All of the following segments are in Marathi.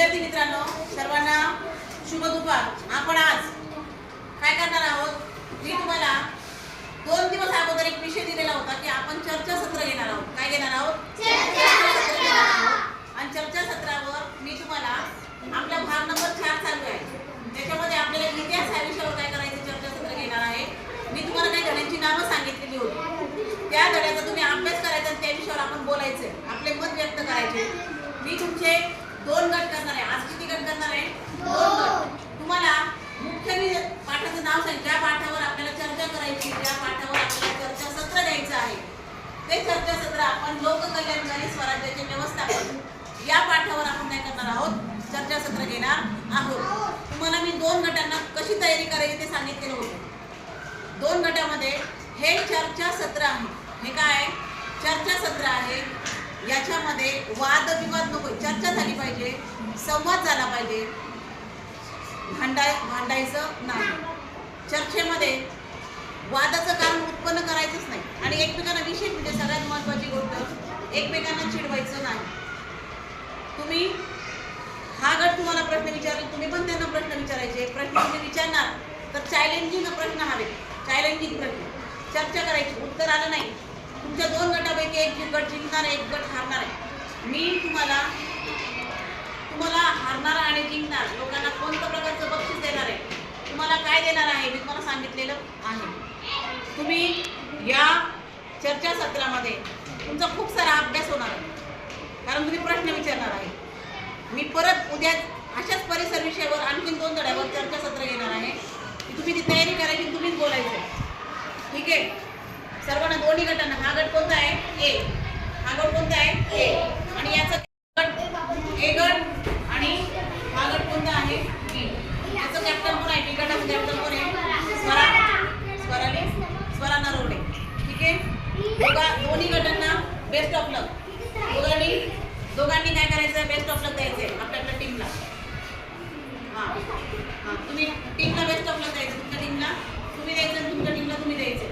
विद्यार्थी मित्रांनो सर्वांना शुभ दुपार. आपण आज काय करणार आहोत? मी तुम्हाला दोन दिवस अगोदर एक विषय दिलेला होता की आपण चर्चासत्र घेणार आहोत. काय घेणार आहोत? आणि चर्चासत्रावर मी तुम्हाला आपला भाग नंबर चार चालू आहे. त्याच्यामध्ये आपल्याला इतिहास ह्या विषयावर काय करायचं चर्चासत्र घेणार आहे. मी तुम्हाला काही धड्यांची नावं सांगितलेली होती. त्या धड्याचा तुम्ही अभ्यास करायचा आणि त्या विषयावर आपण बोलायचं आपले मत व्यक्त करायचे. मी तुमचे दोन गट करणार आहे. आज किती गट करणार आहे दोन गट तुम्हाला मुख्य मी पाठाचं नाव सांगितलं ज्या पाठावर आपल्याला चर्चा करायची ज्या पाठावर आपल्याला चर्चासत्र द्यायचं आहे ते चर्चासत्र आपण लोककल्याणकारी स्वराज्याचे व्यवस्थापन या पाठावर आपण काय करणार आहोत चर्चासत्र घेणार आहोत तुम्हाला मी दोन गटांना कशी तयारी करायची ते सांगितलेलं होतं दोन गटामध्ये हे चर्चासत्र आहे हे काय चर्चासत्र आहे याच्यामध्ये वादविवाद नको चर्चा झाली पाहिजे संवाद झाला पाहिजे भांडाय भांडायचं नाही चर्चेमध्ये वादाचं कारण उत्पन्न करायचंच नाही आणि एकमेकांना विशेष म्हणजे सगळ्यात महत्त्वाची गोष्ट एकमेकांना चिडवायचं नाही तुम्ही हा गट तुम्हाला प्रश्न विचारेल तुम्ही पण त्यांना प्रश्न विचारायचे प्रश्न तुम्ही विचारणार तर चॅलेंजिंग प्रश्न हवे चॅलेंजिंग प्रश्न. चर्चा करायची. उत्तर आलं नाही. तुमच्या दोन गटापैकी एक गट जिंकणार आहे, एक गट हारणार आहे. मी तुम्हाला तुम्हाला हारणार आणि जिंकणार लोकांना कोणत्या प्रकारचं बक्षीस देणार आहे तुम्हाला काय देणार आहे मी तुम्हाला सांगितलेलं आहे. तुम्ही या चर्चासत्रामध्ये तुमचा खूप सारा अभ्यास होणार आहे. कारण तुम्ही प्रश्न विचारणार आहे. मी परत उद्या अशाच परिसर विषयावर आणखीन दोन धड्यावर चर्चासत्र घेणार आहे. की तुम्ही ती तयारी करायची तुम्हीच बोलायचं. ठीक आहे? सर्वांना दोन्ही गटांना. हा गट कोणता आहे? ए. हा गट कोणता आहे? ए. आणि याचा गट ए गट आणि हा गट कोणता आहे? बी. याचं कॅप्टन कोण आहे? बी गटाचं कॅप्टन कोण आहे? स्वरा. स्वराने स्वरा नरवडे ठीक आहे? दोघा दोन्ही गटांना बेस्ट ऑफ लक दोघांनी दोघांनी काय करायचं? बेस्ट ऑफ लक द्यायचंय आपल्या आपल्या टीमला हां हां. तुम्ही टीमला बेस्ट ऑफ लक द्यायचं तुमच्या टीमला तुम्ही द्यायचं तुमच्या टीमला तुम्ही द्यायचं.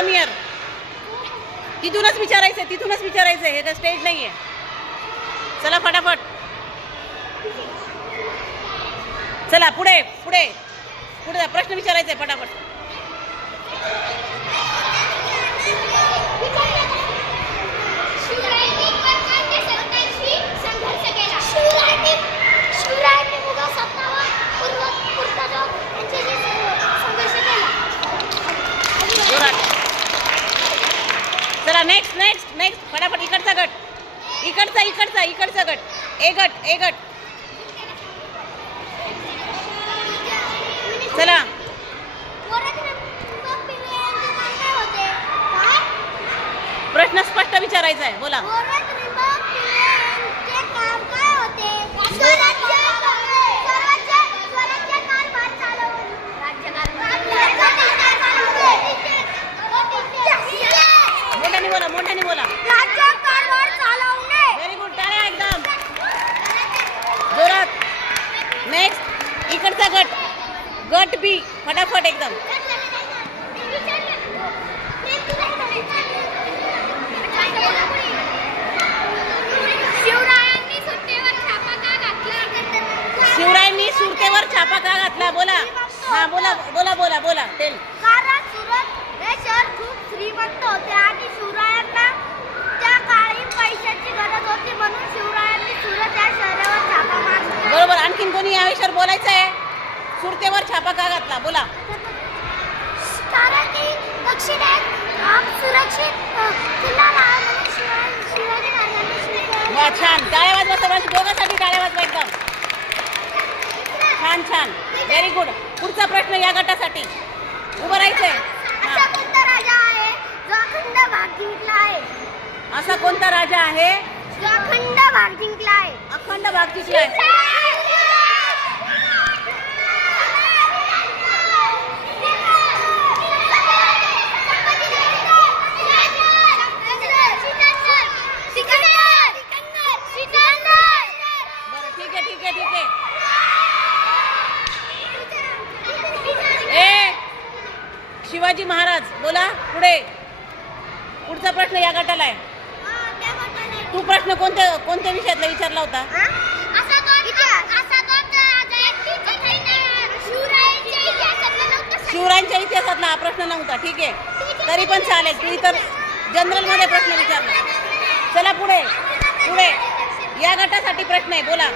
कम इयर तिथूनच विचारायचं तिथूनच विचारायचं हे तर स्टेज नाही आहे चला फटाफट. चला पुढे पुढे. पुढे प्रश्न विचारायचा आहे फटाफट शिवरायांनी परमान्य सरकारशी संघर्ष केला शिवरायांनी शिवरायांनी मुघल चला नेक्स्ट नेक्स्ट नेक्स्ट फटाफट इकडचा गट इकडचा इकडचा इकडचा गट ए गट ए गट चला प्रश्न स्पष्ट विचारायचा आहे बोला मोठ्याने बोला मोठ्याने बोला व्हेरी गुड टाळ्या एकदम जोरात नेक्स्ट इकडचा गट गट बी फटाफट एकदम शिवरायांनी सुट्टीवर छापा का घातला शिवरायांनी सुरतेवर छापा का घातला बोला हा बोला बोला बोला बोला टेल कारण सुरत हे शहर खूप श्रीमंत होते आणि शिवरायांना त्या काळी पैशाची गरज होती म्हणून शिवरायांनी सुरत या शहरावर छापा मारला. बरोबर आणखीन कोणी या विषयावर बोलायचं आहे सुरतेवर छापा का घातला? बोला. कारण की दक्षिणेत सुरक्षित किल्ला शिवाजी महाराजांनी छान. टाळ्या वाजवा सर्वांची दोघांसाठी टाळ्या वाजवा एकदम. छान छान. व्हेरी गुड पुढचा प्रश्न या गटासाठी. उभं राहायचंय. जिंकला आहे. असा कोणता राजा आहे? जो अखंड भाग जिंकला आहे. अखंड भाग जिंकलाय बरं ठीक आहे ठीक आहे ठीक आहे. ए शिवाजी महाराज बोला पुढे. पुढचा प्रश्न या गटाला आहे? तू प्रश्न कोणत्या कोणत्या विषयातला विचारला होता? शिवरायांच्या इतिहासातला हा प्रश्न नव्हता ठीक आहे. तरी पण चालेल. तू इतर जनरलमध्ये प्रश्न विचारला. चला पुढे. पुढे. या गटासाठी प्रश्न आहे. बोला.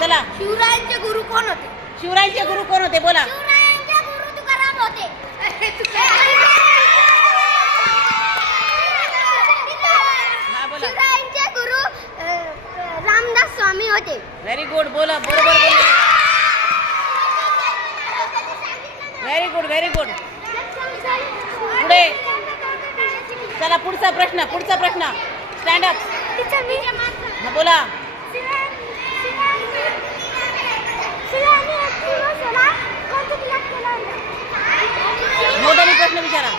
चला. शिवरायांचे गुरु कोण होते? शिवरायांचे गुरु कोण होते? बोला. शिवरायांचे गुरु तुकाराम होते हा बोला शिवरायांचे गुरु अ, स्वामी होते. व्हेरी गुड बोला बरोबर बोला. व्हेरी गुड व्हेरी गुड पुढे. चला पुढचा प्रश्न पुढचा प्रश्न. स्टँड अप बोला. मोठ्याने प्रश्न विचारा.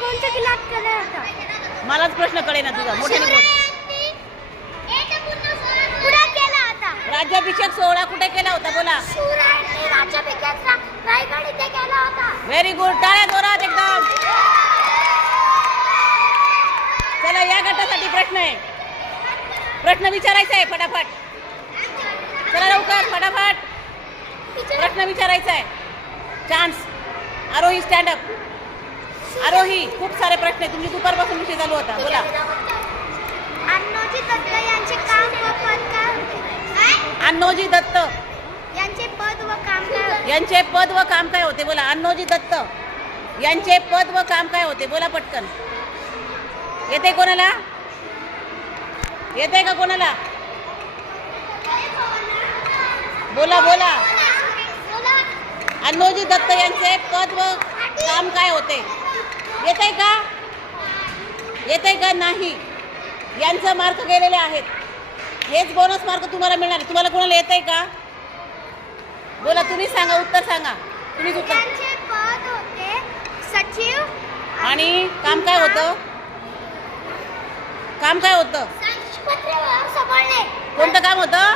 कोणत्या किल्ल्यात केलं होतं? मलाच प्रश्न कळे ना तुझा मोठ्याने राज्याभिषेक सोहळा कुठे केला होता? बोला. व्हेरी गुड टाळ्या जोरात एकदम. चला या गटासाठी प्रश्न आहे. प्रश्न विचारायचा आहे फटाफट. चला लवकर फटाफट. प्रश्न विचारायचा आहे. Chance Arohi stand up Arohi खूप सारे प्रश्न आहे तुमची दुपारपासून विषय चालू होता. बोला. अण्णोजी दत्त यांचे काम व पद काय होते? अण्णोजी दत्त. यांचे पद व काम काय होते? यांचे पद व काम काय होते? बोला. अण्णोजी दत्त. यांचे पद व काम काय होते? बोला पटकन. येते कोणाला? येते का कोणाला? बोला बोला. अण्णोजी दत्त यांचे पद व काम काय होते? येते का? येते का नाही? यांचं मार्क गेलेले आहेत. हेच बोनस मार्क तुम्हाला मिळणार. आहे. तुम्हाला कोणाला येत आहे का? बोला तुम्ही सांगा उत्तर सांगा. तुम्हीच उत्तर. त्यांचे पद होते सचिव आणि काम काय होतं? काम काय होतं? कोणतं काम होतं?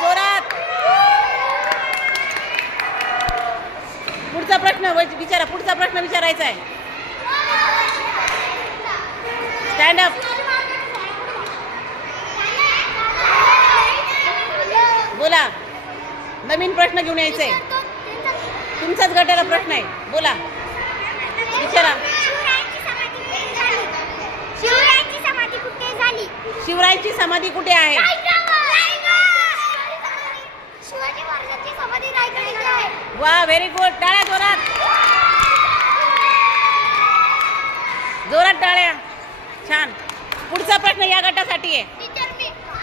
जोरात. पुढचा प्रश्न वि- विचारा पुढचा प्रश्न विचारायचा आहे. स्टँड अप बोला. नवीन प्रश्न घेऊन यायचा. आहे तुमचाच गटाला प्रश्न आहे. बोला. विचारा. शिवरायांची समाधी कुठे झाली? शिवरायांची समाधी कुठे आहे शिवाजी महाराजांची समाधी वा व्हेरी गुड टाळ्या जोरात. जोरात टाळ्या. छान. पुढचा प्रश्न या गटासाठी आहे.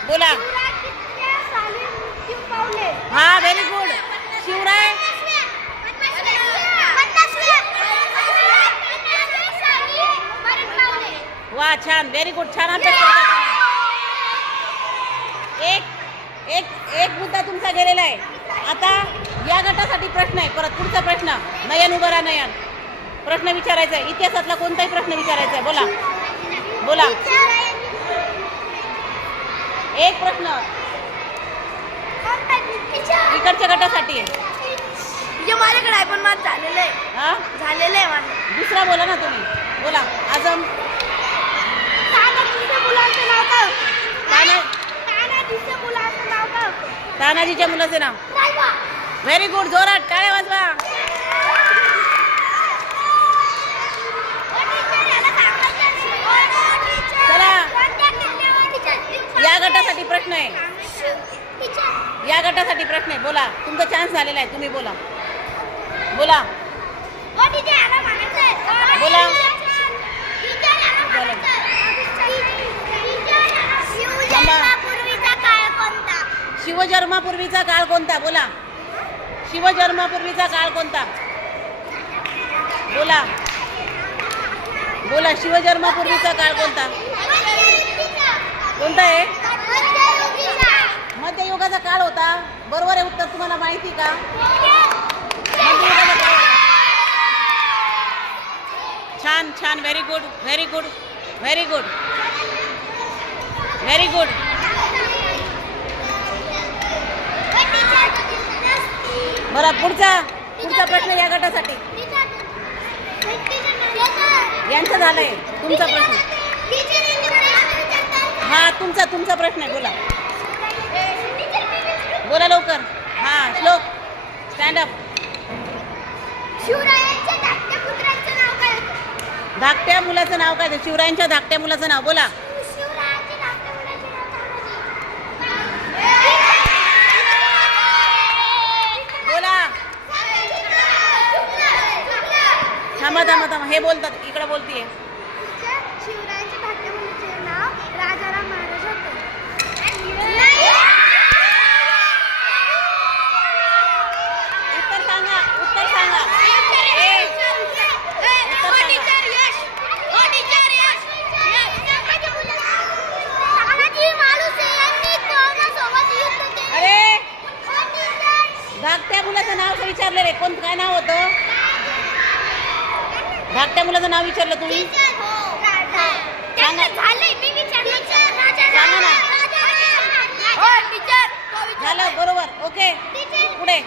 बोला. हा व्हेरी गुड शिवराय? वा छान. व्हेरी गुड छान. एक एक एक मुद्दा तुमचा गेलेला आहे. आता या गटासाठी प्रश्न आहे. परत पुढचा प्रश्न. नयन उभं राहा नयन. प्रश्न विचारायचा आहे. इतिहासातला कोणताही प्रश्न विचारायचा आहे. बोला. बोला. एक प्रश्न. इकडच्या गटासाठी आहे. माझ्याकडे आहे पण माझं झालेलं आहे. हा? झालेलं आहे माझं. दुसरा बोला ना तुम्ही. बोला. आजम. तानाजीच्या मुलाचं नाव काय होतं? ताना तानाजीच्या मुलाचं नाव काय होतं? तानाजीच्या मुलाचे नाव. नाही बा. व्हेरी गुड जोरात टाळ्या वाजवा. चला. या गटासाठी प्रश्न आहे. या गटासाठी प्रश्न आहे. बोला. तुमचा चान्स झालेला आहे. तुम्ही बोला. बोला. बोला. शिवजन्मापूर्वीचा काळ कोणता? बोला. शिवजन्मापूर्वीचा काळ कोणता? बोला. बोला शिवजन्मापूर्वीचा काळ कोणता? कोणता आहे? मध्ययुगाचा काळ होता. बरोबर आहे उत्तर तुम्हाला माहिती का? काळ छान छान. Very good very good very good very good बरं पुढचा पुढचा प्रश्न या गटासाठी. यांचं झालंय तुमचा प्रश्न. हा तुमचा तुमचा प्रश्न आहे बोला. बोला लवकर. हा श्लोक. स्टँड अप धाकट्या धाकट्या मुलाचं नाव काय ते? शिवरायांच्या धाकट्या मुलाचं नाव बोला शिवरायांच्या धाकट्या मुलाचं नाव बोला तानाजी. थांबा थांबा थांबा. हे बोलतात. इकडे बोलतीये. शिवरायांच्या धाकट्या मुलाचे नाव राजाराम महाराज होते. धाकट्या मुलाचं नाव विचारलेलं आहे कोण काय नाव होतं? धाकट्या मुलाचं नाव विचारलं तुम्ही? हो. हो, झालं बरोबर. ओके. टीचर, पुढे.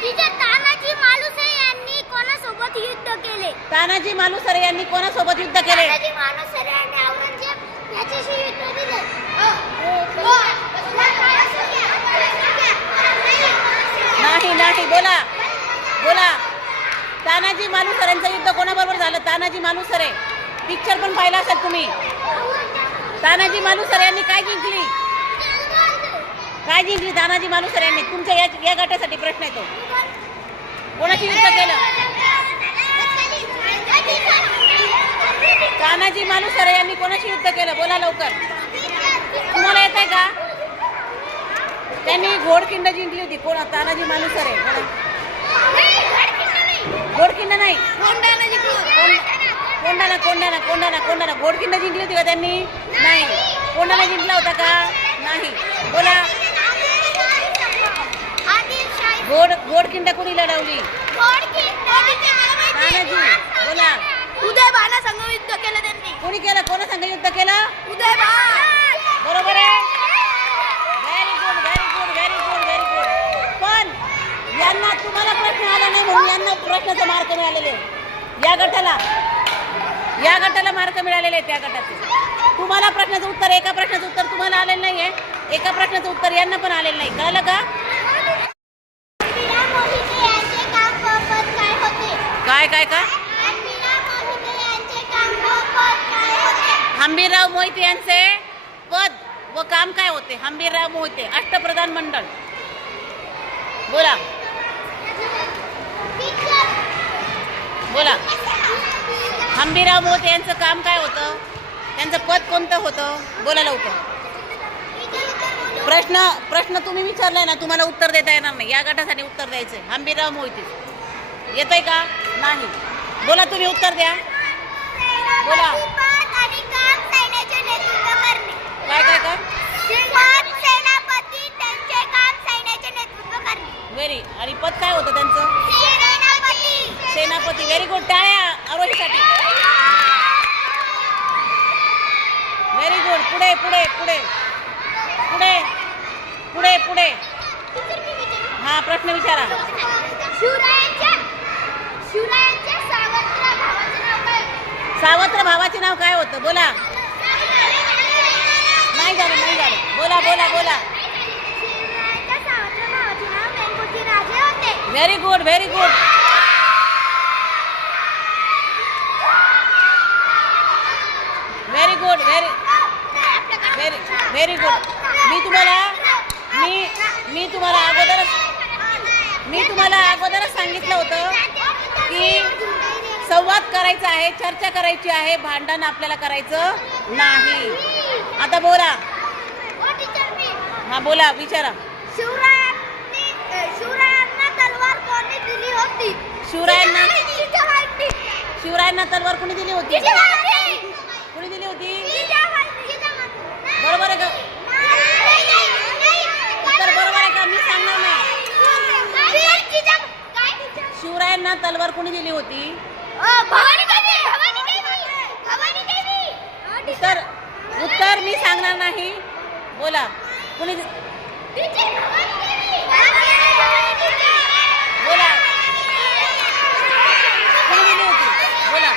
टीचर, तानाजी मालुसरे यांनी कोणासोबत युद्ध केले? तानाजी मालुसरे यांनी कोणासोबत युद्ध केले? तानाजी मालुसरे यांनी औरंगजेब याच्याशी युद्ध दिले नाही नाही बोला. बोला. तानाजी मालुसरेंचं युद्ध कोणाबरोबर झालं? तानाजी मालुसरे पिक्चर पण पाहिला असाल तुम्ही. तानाजी मालुसरे यांनी काय जिंकली? काय जिंकली तानाजी मालुसरे यांनी? तुमच्या या या गटासाठी प्रश्न येतो. कोणाशी युद्ध केलं? तानाजी मालुसरे यांनी कोणाशी युद्ध केलं? बोला लवकर. तुम्हाला येत आहे का? त्यांनी घोडकिंड जिंकली होती. कोण? तानाजी मालुसरे घोडकिंड नाही. कोंडाणा कोंडाणा कोंडाणा कोंडाणा घोडकिंड जिंकली होती का त्यांनी? नाही. कोंडाणा जिंकला होता का? नाही. बोला. घोड घोडकिंड कोणी लढवली? तानाजी बोला. उदय भाना संघ युद्ध केलं त्यांनी. कोणी केलं? कोणा संघ युद्ध केलं? उदय बरोबर आहे very good very good very good very good पण यांना तुम्हाला प्रश्न आला नाही म्हणून यांना प्रश्नाचे मार्क मिळालेले. या गटाला. या गटाला मार्क मिळालेले आहेत त्या गटाचे. तुम्हाला प्रश्नाचं उत्तर एका प्रश्नाचं उत्तर तुम्हाला आलेलं नाही आहे एका प्रश्नाचं उत्तर यांना पण आलेलं नाही. कळलं का? काय काय का? हंबीरराव मोहिते यांचे पद व काम काय होते? हंबीरराव मोहिते अष्टप्रधान मंडळ. बोला. बोला. हंबीराव मोते यांचं काम काय होतं? त्यांचं पद कोणतं होतं? बोला लवकर. प्रश्न प्रश्न तुम्ही विचारलाय ना तुम्हाला उत्तर देता येणार नाही. या गटासाठी उत्तर द्यायचंय. हंबीरराव मोहिते. येतंय का? नाही. बोला तुम्ही उत्तर द्या. बोला. काय काय करणे. व्हेरी आणि पद काय होतं त्यांचं? सेनापती. व्हेरी गुड टाळ्या आरोहीसाठी. व्हेरी गुड पुढे पुढे पुढे. पुढे पुढे पुढे. हा प्रश्न विचारा. सावत्र भावाचे नाव काय? होतं? बोला. नाही झालं नाही झालं. बोला बोला बोला. Very good very good very good very very very good मी तुम्हाला मी मी तुम्हाला अगोदरच मी तुम्हाला अगोदरच सांगितलं होतं की संवाद करायचा आहे चर्चा करायची आहे भांडण आपल्याला करायचं नाही. आता बोला. हा बोला विचारा. शिवरायांनी शिवरायांना तलवार कोणी दिली होती शिवरायांना जिजाबाईंनी. शिवरायांना तलवार कोणी दिली होती. बरोबर आहे का? बरोबर आहे का? मी सांगणार नाही? शिवरायांना तलवार कोणी दिली होती? उत्तर उत्तर मी सांगणार नाही. बोला. कोणी दि- टीचर भवानी देवी भवानी देवी. बोला कोणी दिली होती बोला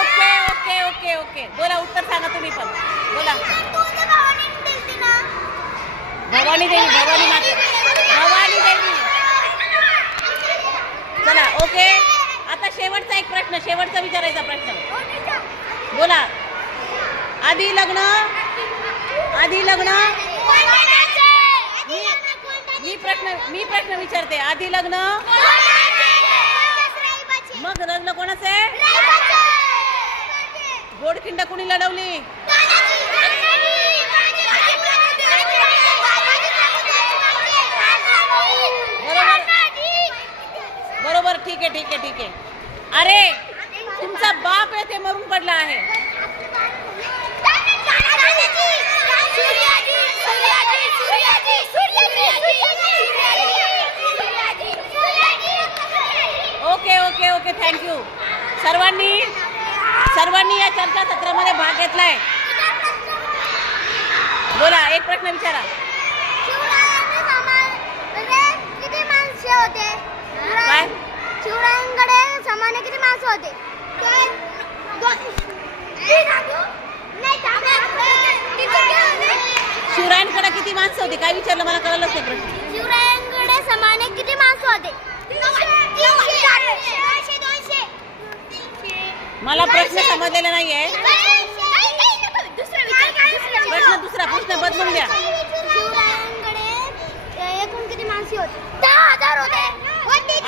ओके ओके ओके उत्तर सांगा तुम्ही पण. बोला. भावाने देवी भवानी माता. भवानी देवी. चला ओके. आता शेवटचा एक प्रश्न शेवटचा विचारायचा प्रश्न. बोला. आधी लग्न आधी लग्न. मी मी प्रश्न मी प्रश्न विचारते. आधी लग्न. मग लग्न कोणाचे? गोडखिंड कुणी लढवली? बरोबर? ठीक आहे ठीक आहे ठीक आहे. अरे, तुमचा बाप ते मरून पडला आहे. Okay okay okay, thank you. सर्वांनी सर्वांनी या चर्चासत्रामध्ये भाग घेतलाय. बोला एक प्रश्न विचारा. किती माणसे होते? काय? शिवरायांकडे सामान्य किती माणसं होते? शिवरायांकडे किती माणसं होती? काय विचारलं? मला कळलंच नाही प्रश्न. शिवरायांकडे सामान्य किती माणसं होते? मला प्रश्न समजलेला नाहीये. प्रश्न दुसरा प्रश्न बदलून द्या.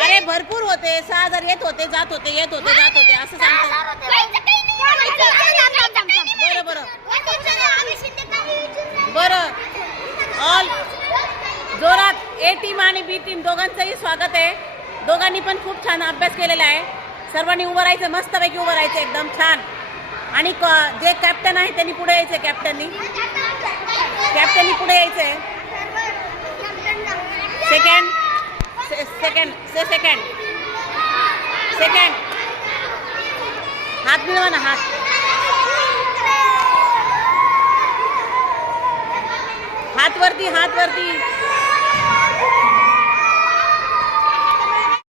अरे भरपूर होते. सहा हजार येत होते जात होते येत होते जात होते असं सांगतात. बरं बरं. बरं. ऑल. जोरात ए टीम आणि बी टीम दोघांचंही स्वागत आहे. दोघांनी पण खूप छान अभ्यास केलेला आहे. सर्वांनी उभं राहायचं मस्तपैकी उभं राहायचं एकदम छान. आणि क- जे कॅप्टन आहे त्यांनी पुढे यायचं कॅप्टननी कॅप्टननी पुढे यायचंय. सेकंड सेकंड से सेकंड सेकंड हात मिळवा ना हात. हात वरती हात वरती.